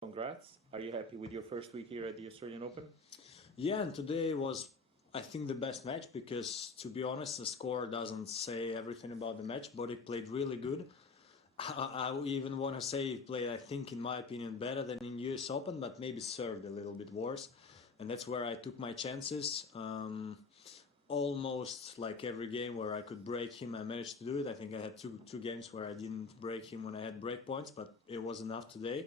Congrats. Are you happy with your first week here at the Australian Open? Yeah, and today was, I think, the best match because, to be honest, the score doesn't say everything about the match, but he played really good. I even want to say he played, I think, in my opinion, better than in US Open, but maybe served a little bit worse. And that's where I took my chances. Almost like every game where I could break him, I managed to do it. I think I had two games where I didn't break him when I had break points, but it was enough today.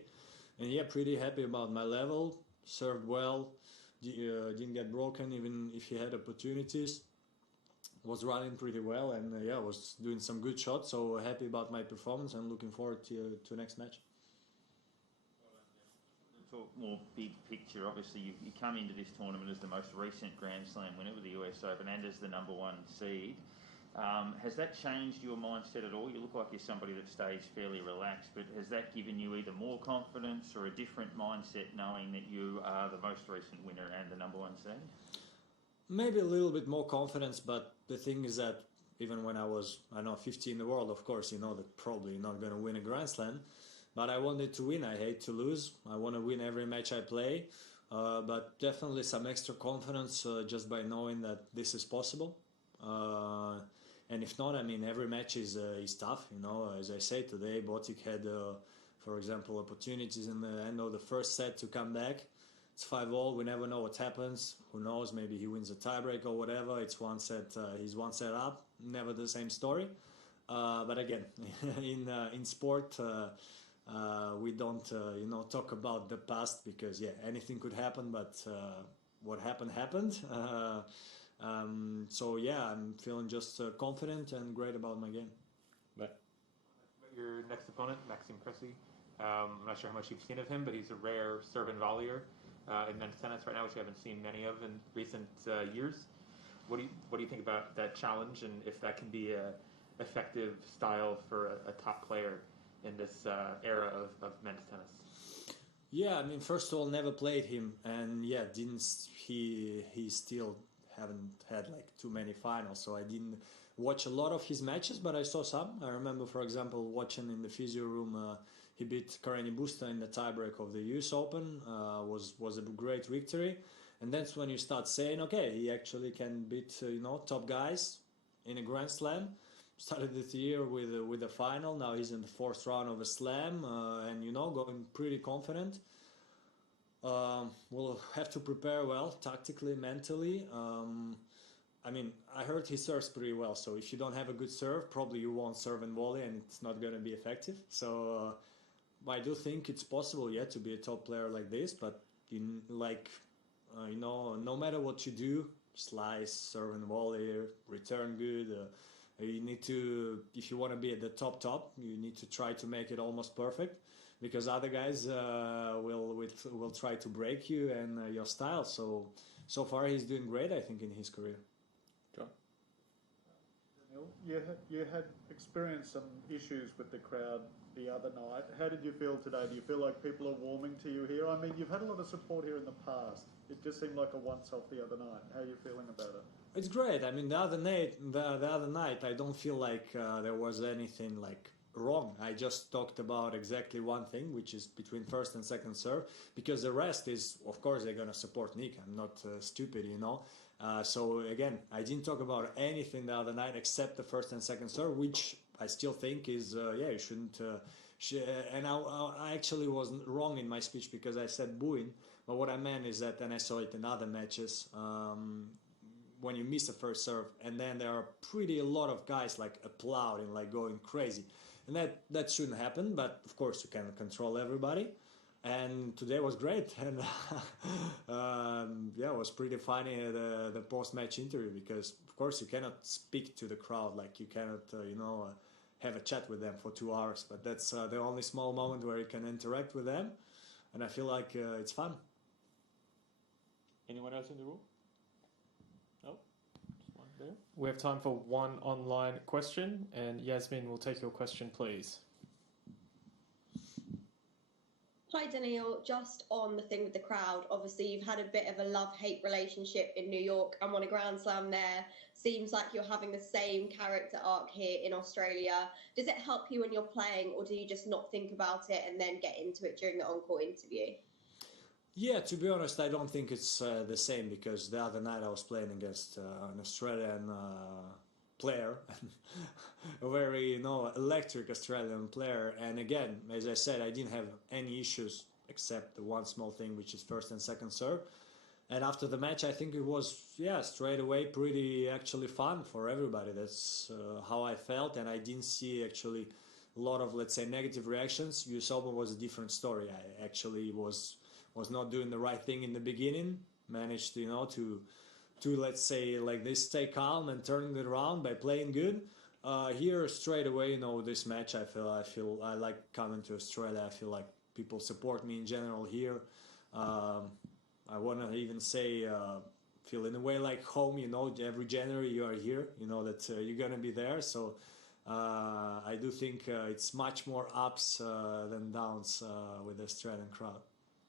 And yeah, pretty happy about my level. Served well, didn't get broken even if he had opportunities. Was running pretty well, and yeah, was doing some good shots. So happy about my performance and looking forward to next match. Talk more big picture. Obviously, you come into this tournament as the most recent Grand Slam winner with the US Open and as the #1 seed. Has that changed your mindset at all? You look like you're somebody that stays fairly relaxed, but has that given you either more confidence or a different mindset knowing that you are the most recent winner and the #1 seed? Maybe a little bit more confidence, but the thing is that even when I was, I don't know, 50 in the world, of course, you know that probably not going to win a Grand Slam. But I wanted to win. I hate to lose. I want to win every match I play. But definitely some extra confidence just by knowing that this is possible. And if not, I mean, every match is tough. You know, as I say today, Botic had, for example, opportunities in the end of the first set to come back. It's 5-all. We never know what happens. Who knows? Maybe he wins a tiebreak or whatever. It's one set. He's one set up. Never the same story. But again, in sport. We don't, talk about the past because yeah, anything could happen. But what happened. So yeah, I'm feeling just confident and great about my game. But your next opponent, Maxime Cressy. I'm not sure how much you've seen of him, but he's a rare serve and volleyer in men's tennis right now, which you haven't seen many of in recent years. What do you think about that challenge, and if that can be a effective style for a top player in this era of men's tennis? Yeah, I mean, first of all, never played him, and yeah, didn't he still haven't had like too many finals, so I didn't watch a lot of his matches, but I saw some. I remember, for example, watching in the physio room. He beat Kareni Busta in the tiebreak of the US Open. Was a great victory, and that's when you start saying, okay, he actually can beat top guys in a Grand Slam. Started the year with a final. Now he's in the fourth round of a slam, and going pretty confident. We'll have to prepare well tactically, mentally. I mean, I heard he serves pretty well. So if you don't have a good serve, probably you won't serve and volley, and it's not going to be effective. So I do think it's possible, yeah, to be a top player like this. But no matter what you do, slice, serve and volley, return good. You need to, if you want to be at the top, you need to try to make it almost perfect, because other guys will try to break you and your style. So far he's doing great, I think, in his career. John? Daniil, you had experienced some issues with the crowd the other night. How did you feel today? Do you feel like people are warming to you here? I mean, you've had a lot of support here in the past. It just seemed like a once-off the other night. How are you feeling about it? It's great. I mean, the other night, I don't feel like there was anything like wrong. I just talked about exactly one thing, which is between first and second serve, because the rest is, of course, they're gonna support Nick. I'm not stupid, So again, I didn't talk about anything the other night except the first and second serve, which I still think is you shouldn't. And I actually wasn't wrong in my speech because I said booing, but what I meant is that, and I saw it in other matches. When you miss a first serve, and then there are a lot of guys like applauding, like going crazy, and that shouldn't happen. But of course, you can't control everybody. And today was great, and it was pretty funny the post-match interview, because of course you cannot speak to the crowd, like you cannot have a chat with them for 2 hours. But that's the only small moment where you can interact with them, and I feel like it's fun. Anyone else in the room? No? Just one there. We have time for one online question, and Yasmin will take your question, please. Hi Daniil, just on the thing with the crowd, obviously you've had a bit of a love-hate relationship in New York and won a Grand Slam there. Seems like you're having the same character arc here in Australia. Does it help you when you're playing, or do you just not think about it and then get into it during the encore interview? Yeah, to be honest, I don't think it's the same, because the other night I was playing against an Australian player, a very electric Australian player, and again, as I said, I didn't have any issues except the one small thing, which is first and second serve. And after the match, I think it was straight away pretty actually fun for everybody. That's how I felt, and I didn't see actually a lot of, let's say, negative reactions. US Open was a different story. I actually was not doing the right thing in the beginning. Managed to let's say like this, stay calm and turning it around by playing good. Here straight away, this match, I like coming to Australia. I feel like people support me in general here. I want to even say feel in a way like home. Every January you are here. That you're gonna be there. So I do think it's much more ups than downs with the Australian crowd.